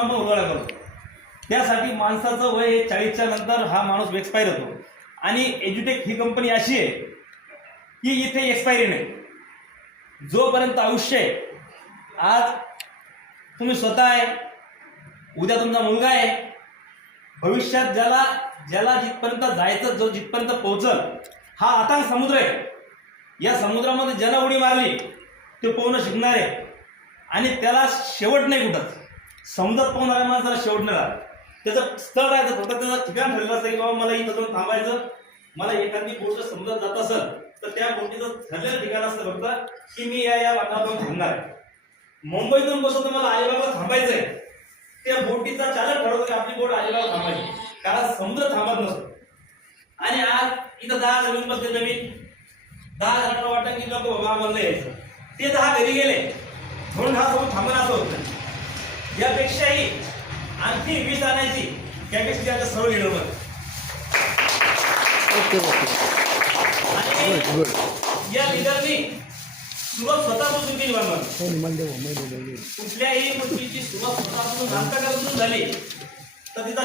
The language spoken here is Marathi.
उलगडा करतो. त्यासाठी माणसाचं वय 40च्या नंतर हा माणूस एक्सपायर होतो. आणि एज्युटेक ही कंपनी अशी आहे की इथे एक्सपायरी नाही. जोपर्यंत आयुष्य आहे, आज तुम्ही स्वतः आहे, उद्या तुमचा मुलगा आहे, भविष्यात ज्याला ज्याला जिथपर्यंत जायचं, जो जिथपर्यंत पोहोचल, हा अथांग समुद्र आहे. या समुद्रामध्ये ज्याला उडी मारली ते पोहणं शिकणार आहे आणि त्याला शेवट नाही. कुठंच समुद्रात पोहणाऱ्या माणसाला शेवट नाही राहत. त्याचं स्थळ राहायचं, फक्त त्याचं ठिकाण ठरलं असतं की बाबा मला इथं जाऊन थांबायचं. मला एखादी गोष्ट समुद्रात जात असेल तर त्या बोटीचं ठरलेलं ठिकाण असतं फक्त की मी या वाटावरून थांबणार आहे. मुंबईतून कसं तुम्हाला अलिबागला थांबायचंय, त्या बोटीचा चालक ठरवतो की आपली बोट अलिबागला थांबायची, कारण समुद्र थांबत नसतो. आणि आज इथं 10 जमीन बसले, जमीन 10 जणांना वाटतं की लोक बाबा आम्हाला यायचं, ते 10 घरी गेले म्हणून हा समोर थांबणं असं होतं. यापेक्षाही आणखी 20 आणायची त्यापेक्षा त्याच्या सर्व लिडरवर. आणि या लिडरनी सुरुवात स्वतःपासून केली. कुठल्याही गोष्टीची सुरुवात स्वतःपासून झाली तर तिचा